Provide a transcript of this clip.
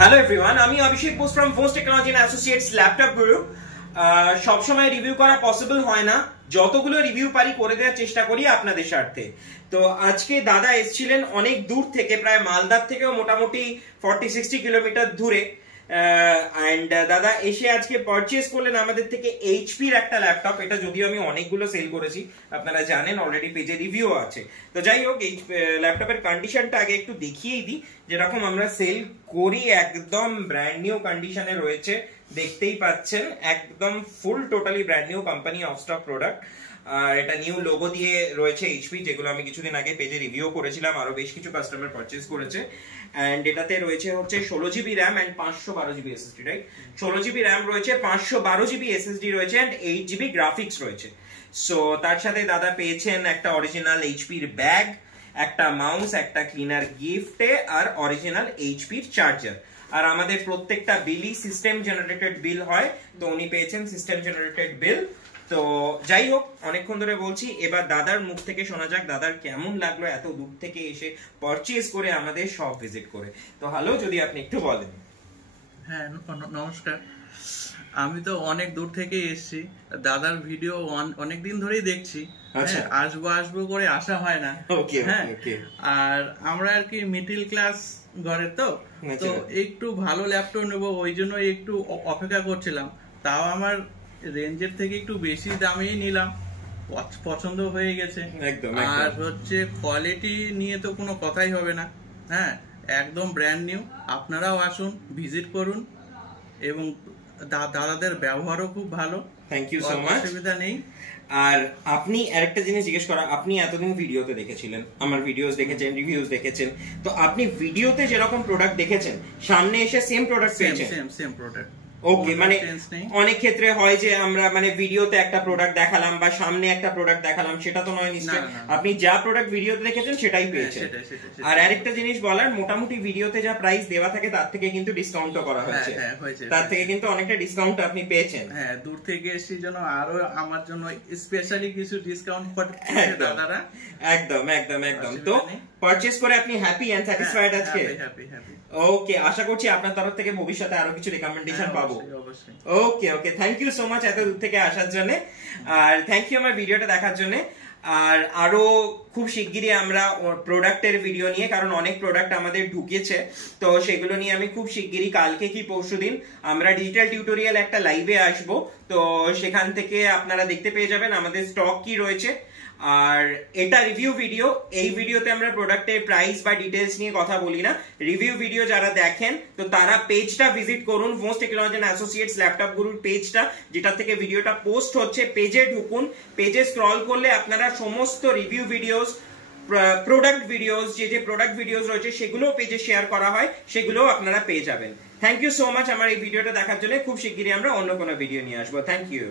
Hello everyone, আমি Abhishek Bose from Bose technology and associates laptop group. সব সময় রিভিউ করা পসিবল হয় না, যতগুলো রিভিউ পারি করে দেওয়ার চেষ্টা করি আপনাদের স্বার্থে। তো আজকে দাদা এসেছিলেন অনেক দূর থেকে, প্রায় মালদার থেকেও মোটামুটি 40-60 কিলোমিটার দূরে। এন্ড দাদা এসে আজকে পারচেজ করলেন আমাদের থেকে এইচপির একটা ল্যাপটপ। এটা যদিও আমি অনেকগুলো সেল করেছি, আপনারা জানেন, অলরেডি পেজে রিভিউ আছে। তো যাই হোক, এই ল্যাপটপের কন্ডিশনটা আগে একটু দেখিয়েই দিই। যেরকম আমরা সেল করি একদম ব্র্যান্ড নিউ কন্ডিশনে রয়েছে, দেখতেই পাচ্ছেন, একদম full totally brand new company of stock product. আর এটা নিউ লোগো দিয়ে রয়েছে এইচপি, যেগুলো আমি কিছুদিন আগে পেজে রিভিউ করেছিলাম, আরো বেশ কিছু কাস্টমার পারচেজ করেছে। এন্ড এটাতে রয়েছে হচ্ছে 16 GB RAM and 512 GB SSD, right? 16 GB RAM রয়েছে, 512 জিবি এসএসডি রয়েছে এন্ড 8 জিবি গ্রাফিক্স রয়েছে। সো তার সাথে দাদা পেয়েছেন একটা অরিজিনাল এইচপির ব্যাগ, একটা মাউস, একটা ক্লিনার গিফটে, আর অরিজিনাল এইচপির চার্জার। আর আমাদের প্রত্যেকটা বিলই সিস্টেম জেনারেটেড বিল হয়, তো উনি পেয়েছেন সিস্টেম জেনারেটেড বিল। তো যাই হোক, অনেকক্ষণ ধরে বলছি, এবার দাদার মুখ থেকে শোনা যাক দাদার কেমন লাগলো এত দূর থেকে এসে পারচেজ করে আমাদের শপ ভিজিট করে। তো হ্যালো, যদি আপনি একটু বলেন। হ্যাঁ, নমস্কার। আমি তো অনেক দূর থেকে এসেছি, দাদার ভিডিও অনেক দিন ধরেই দেখছি। আসবো করে আসা হয় না। হ্যাঁ, আর আমরা আর কি মিডল ক্লাস ঘরের, তো একটু ভালো ল্যাপটপ নেবো, ওই জন্য একটু অপেক্ষা করছিলাম। তাও আমার রেঞ্জের থেকে একটু বেশি দামেই নিলাম, পছন্দ হয়ে গেছে। আর হচ্ছে কোয়ালিটি নিয়ে তো কোনো কথাই হবে না। হ্যাঁ, একদম ব্র্যান্ড নিউ। আপনারাও আসুন, ভিজিট করুন, এবং দাদাদের ব্যবহারও খুব ভালো। Thank you so much. অসুবিধা নেই। আর আপনি আরেকটা জিনিস জিজ্ঞেস করা, আপনি এতদিন ভিডিওতে দেখেছিলেন, আমার ভিডিওস দেখেছেন, রিভিউস দেখেছেন, তো আপনি ভিডিওতে যেরকম প্রোডাক্ট দেখেছেন সামনে এসে সেম প্রোডাক্ট পেয়েছেন? Same product. ওকে, মানে অনেক ক্ষেত্রে হয় যে আমরা মানে ভিডিওতে একটা প্রোডাক্ট দেখালাম বা সামনে একটা প্রোডাক্ট দেখালাম, সেটা তো নয় নিশ্চয়ই। আপনি যা প্রোডাক্ট ভিডিওতে দেখেছেন সেটাই পেয়েছেন। আর আরেকটা জিনিস বলার, মোটামুটি ভিডিওতে যা প্রাইস দেওয়া থাকে তার থেকে কিন্তু ডিসকাউন্টও করা হয়েছে, তার থেকে কিন্তু অনেকটা ডিসকাউন্ট আপনি পেয়েছেন। হ্যাঁ, দূর থেকে এসে জন্য আরো আমার জন্য স্পেশালি কিছু ডিসকাউন্ট দাদারা। একদম একদম একদম। তো পারচেজ করে আপনি হ্যাপি এন্ড স্যাটিসফাইড আজকে? ওকে, আশা করছি আপনার তরফ থেকে ভবিষ্যতে আরো কিছু রিকমেন্ডেশন পাবো। ওকে ওকে, থ্যাংক ইউ সো মাচ এত দূর থেকে আসার জন্য, আর থ্যাংক ইউ আমার ভিডিওটা দেখার জন্য। আর আরো খুব শিগগিরই আমরা প্রোডাক্টের ভিডিও নিয়ে, কারণ অনেক প্রোডাক্ট আমাদের ঢুকেছে, তো সেগুলো নিয়ে আমি খুব শিগগিরই কালকে কি পরশুদিন আমরা ডিজিটাল টিউটোরিয়াল একটা লাইভে আসবো, তো সেখান থেকে আপনারা দেখতে পেয়ে যাবেন আমাদের স্টক কি রয়েছে। আর এটা রিভিউ ভিডিও, এই ভিডিওতে আমরা প্রোডাক্টের প্রাইস বা ডিটেলস নিয়ে কথা বলি না। রিভিউ ভিডিও যারা দেখেন, তো তারা পেজটা ভিজিট করুন, ভোস টেকনোলজি এন্ড অ্যাসোসিয়েটস ল্যাপটপ গুরুর পেজটা, যেটা থেকে ভিডিওটা পোস্ট হচ্ছে, পেজে ঢুকুন। পেজে স্ক্রল করলে আপনারা সমস্ত রিভিউ ভিডিওস, প্রোডাক্ট ভিডিওস, যে প্রোডাক্ট ভিডিওস রয়েছে সেগুলো পেজে শেয়ার করা হয়, সেগুলো আপনারা পেয়ে যাবেন। থ্যাংক ইউ সো মাচ আমার এই ভিডিওটা দেখার জন্য। খুব শিগগিরই আমরা অন্য কোনো ভিডিও নিয়ে আসবো। Thank you.